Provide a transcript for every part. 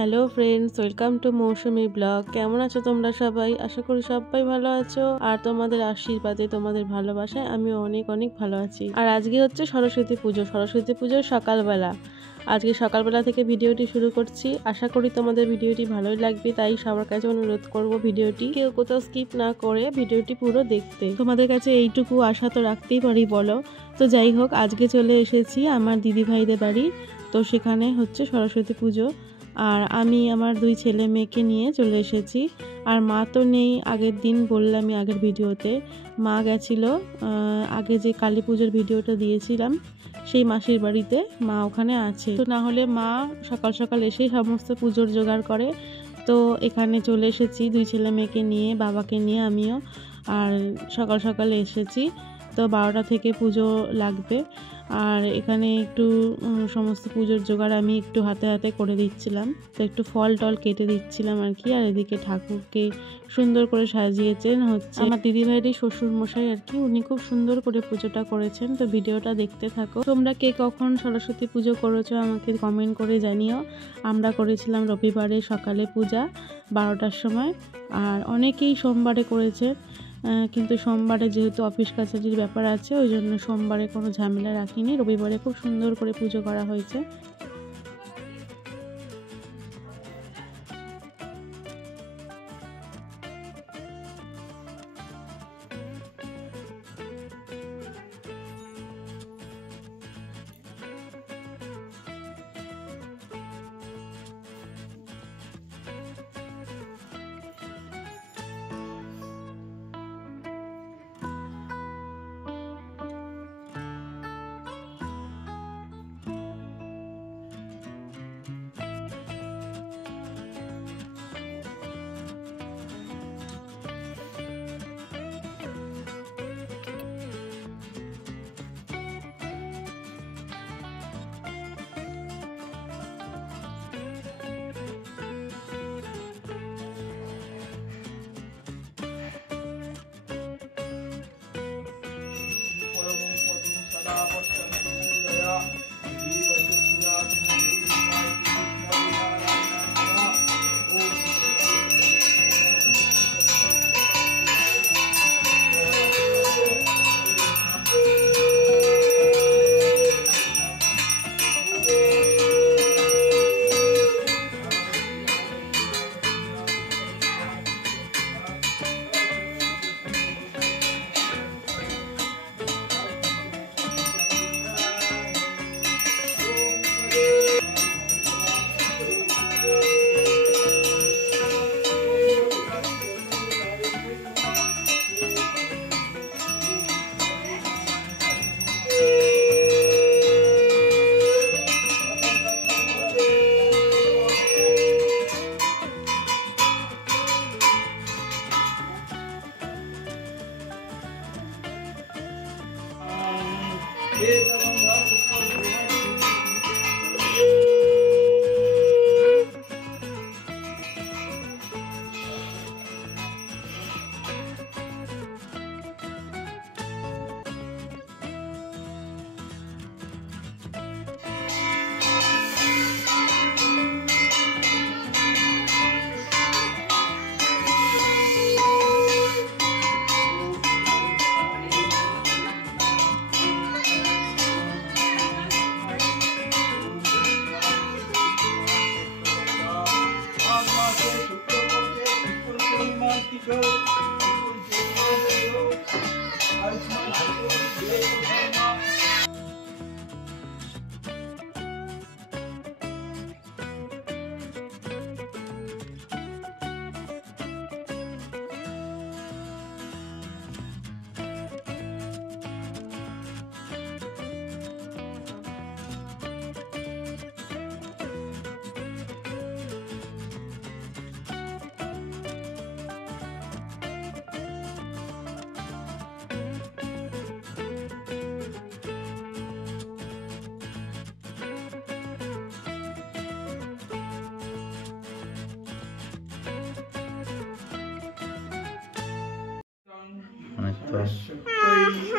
Hello friends, welcome to Mousumi blog. কেমন আছো তোমরা সবাই? আশা করি সবাই ভালো আছো, আর তোমাদের আশীর্বাদে, তোমাদের ভালোবাসায় আমি অনেক অনেক ভালো আছি। আর আজকে হচ্ছে সরস্বতী পুজোর সকালবেলা। আজকে সকালবেলা থেকে ভিডিওটি শুরু করছি। আশা করি তোমাদের ভিডিওটি ভালোই লাগবে, তাই সবার কাছে অনুরোধ করব ভিডিওটি কেউ কোথাও স্কিপ না করে ভিডিওটি পুরো দেখতে। তোমাদের কাছে এইটুকু আশা তো রাখতেই পারি, বলো। তো যাই হোক, আজকে চলে এসেছি আমার দিদি ভাইদের বাড়ি। তো সেখানে হচ্ছে সরস্বতী পুজো, আর আমি আমার দুই ছেলে মেয়েকে নিয়ে চলে এসেছি। আর মা তো নেই, আগের দিন বললামই আগের ভিডিওতে। মা গেছিল আগে যে কালী পুজোর ভিডিওটা দিয়েছিলাম, সেই মাসির বাড়িতে। মা ওখানে আছে, তো না হলে মা সকাল সকাল এসেই সমস্ত পুজোর জোগাড় করে। তো এখানে চলে এসেছি দুই ছেলে মেয়েকে নিয়ে, বাবাকে নিয়ে আমিও। আর সকাল সকালে এসেছি, তো 12টা থেকে পুজো লাগবে। আর এখানে একটু সমস্ত পুজোর জোগাড় আমি একটু হাতে হাতে করে দিচ্ছিলাম, তো একটু ফল টল কেটে দিচ্ছিলাম আর কি। আর এদিকে ঠাকুরকে সুন্দর করে সাজিয়েছেন হচ্ছে আমার দিদিভাইয়েরই শ্বশুর মশাই আর কি। উনি খুব সুন্দর করে পুজোটা করেছেন। তো ভিডিওটা দেখতে থাকো। তোমরা কে কখন সরস্বতী পুজো করেছো আমাকে কমেন্ট করে জানিও। আমরা করেছিলাম রবিবারে সকালে পূজা 12টার সময়, আর অনেকেই সোমবারে করেছে, কিন্তু সোমবারে যেহেতু অফিস কাছারির ব্যাপার আছে, ওই জন্য সোমবারে কোনো ঝামেলা রাখিনি। রবিবারে খুব সুন্দর করে পুজো করা হয়েছে।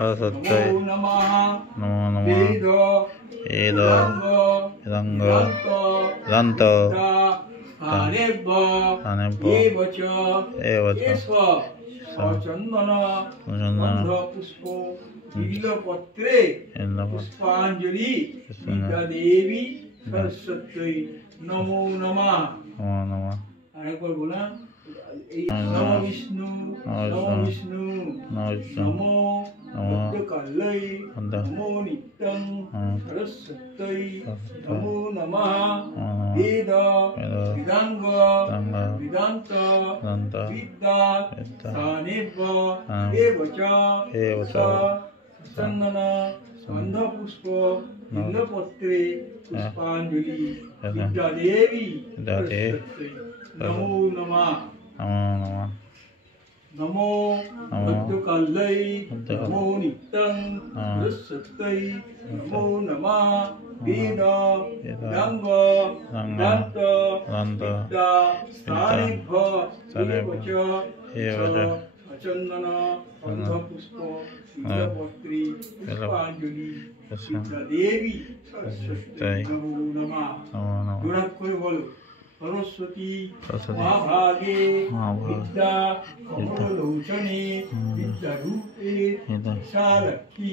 সরস্বত্যৈ নমো নমঃ এদ রঙ্গ দন্ত স্থানেভ্য এবচ এষ সচন্দন গন্ধ পুষ্প বিল্বপত্রে পুষ্পাঞ্জলি বিদ্যাদেবী সরস্বতী নমো নমঃ। আরেকবার বলা, নমো বিষ্ণু নমো বিষ্ণু নমো ভদ্রকাল্যৈ নমো নিত্যং সরস্বতী নমো নমঃ। বেদ বেদাঙ্গ বেদান্ত বিদ্যা স্থানেভ্য এবচ চন্দন গন্ধ পুষ্প বিল্বপত্রে পুষ্পাঞ্জলি বিদ্যাদেবী সরস্বতী নমো নমঃ। নমো ভদ্রকাল্যৈ নমো নিত্যং সরস্বতী নমো নমঃ। বেদ বেদাঙ্গ বেদান্ত বিদ্যা স্থানেভ্য এবচ চন্দন গন্ধ পুষ্প বিল্বপত্রে পুষ্পাঞ্জলি বিদ্যাদেবী সরস্বতী নমো নমঃ। জোড়াত করে বলো, সরস্বতী মহাভাগে বিদ্যা কমলোচনে বিদ্যারূপে বিশালক্ষী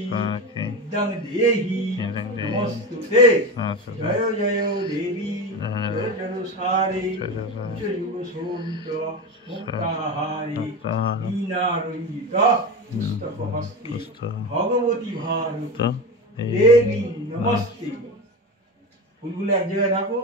বিদ্যাং দেহি নমস্তুতে। জয় জয় দেবী জয় জনসারে যুগ শোভিত মুক্তাহারে দীনারঞ্জিত পুস্তক হস্তে ভগবতী ভারত দেবী নমস্তে। ফুলগুলো এক জায়গায় রাখো।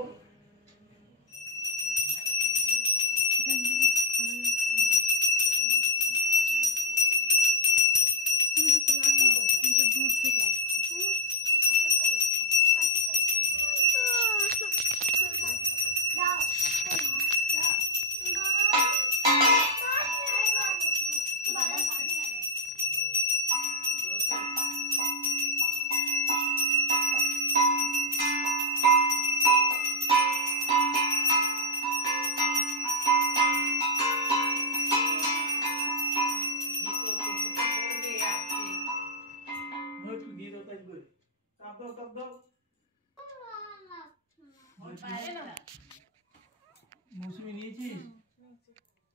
মৌসুমি নিয়েছিস?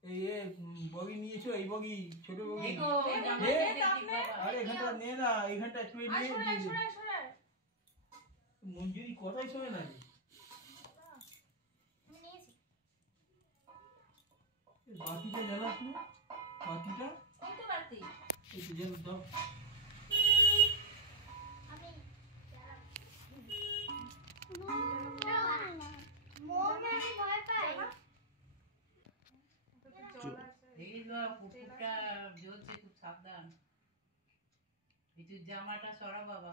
এই বগি নিয়েছো? এই বগি ছোট বগি? আরে এখানটা নে না, এখানটা একটু নিয়ে মঞ্জুরি কথাই শোনে না। বাতিটা জ্বালাস না, বাতিটা একটু জ্বাল দাও। কুকুরটা জ্বলছে, খুব সাবধান। জামাটা সরা বাবা।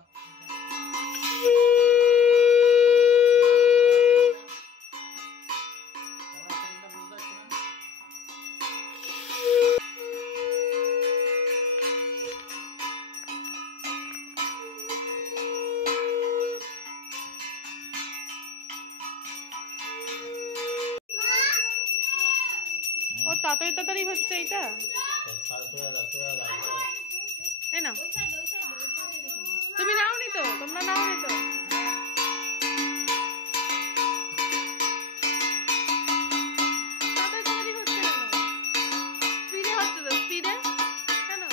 ও তাড়াতাড়ি তাড়াতাড়ি হচ্ছে এটা। এই নাও, তুমি নাওনি তো, তোমরা নাওনি তো। তাড়াতাড়ি তাড়াতাড়ি হচ্ছে কেন? স্পিডে হচ্ছে তো, স্পিডে কেন?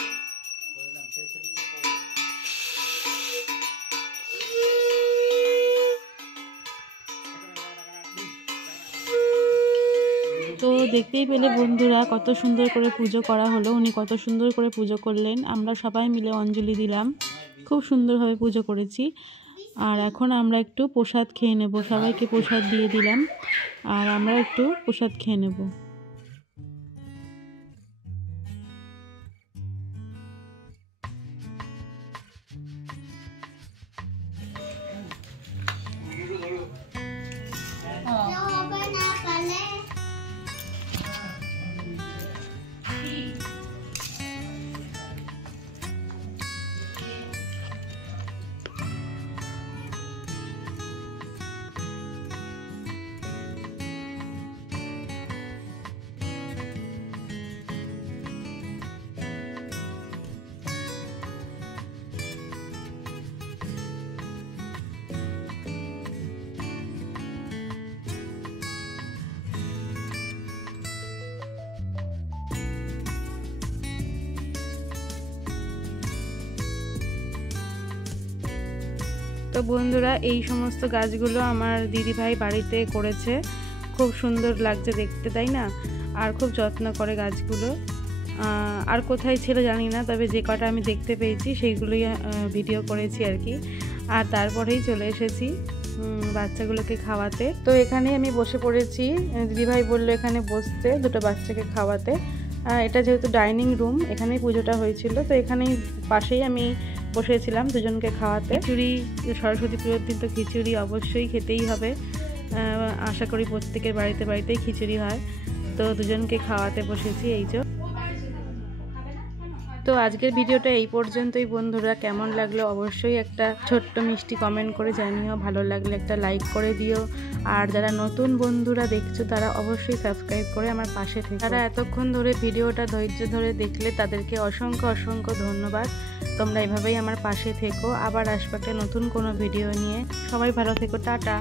তো দেখতেই পেলে বন্ধুরা কত সুন্দর করে পুজো করা হলো। উনি কত সুন্দর করে পুজো করলেন, আমরা সবাই মিলে অঞ্জলি দিলাম, খুব সুন্দরভাবে পুজো করেছি। আর এখন আমরা একটু প্রসাদ খেয়ে নেব, সবাইকে প্রসাদ দিয়ে দিলাম আর আমরা একটু প্রসাদ খেয়ে নেব। তো বন্ধুরা, এই সমস্ত গাছগুলো আমার দিদিভাই বাড়িতে করেছে, খুব সুন্দর লাগছে দেখতে, তাই না? আর খুব যত্ন করে গাছগুলো। আর কোথায় ছিল জানি না, তবে যে কটা আমি দেখতে পেয়েছি সেইগুলোই ভিডিও করেছি আর কি। আর তারপরেই চলে এসেছি বাচ্চাগুলোকে খাওয়াতে। তো এখানে আমি বসে পড়েছি, দিদিভাই বললো এখানে বসতে, দুটো বাচ্চাকে খাওয়াতে। এটা যেহেতু ডাইনিং রুম, এখানেই পুজোটা হয়েছিল, তো এখানেই পাশেই আমি বসেছিলাম দুজনকে খাওয়াতে। খিচুড়ি, সরস্বতী পুজোর দিন তো খিচুড়ি অবশ্যই খেতেই হবে। আশা করি প্রত্যেকের বাড়িতে বাড়িতেই খিচুড়ি হয়। তো দুজনকে খাওয়াতে বসেছি, এই যে। তো আজকের ভিডিওটা এই পর্যন্তই বন্ধুরা। কেমন লাগলো অবশ্যই একটা ছোট্ট মিষ্টি কমেন্ট করে জানিও, ভালো লাগলে একটা লাইক করে দিও। আর যারা নতুন বন্ধুরা দেখছো তারা অবশ্যই সাবস্ক্রাইব করে আমার পাশে থেকে, তারা এতক্ষণ ধরে ভিডিওটা ধৈর্য ধরে দেখলে তাদেরকে অসংখ্য অসংখ্য ধন্যবাদ। তোমরা এভাবেই আমার পাশে থেকো। আবার আসবে একটা নতুন কোনো ভিডিও নিয়ে। সবাই ভালো থেকো, টাটা।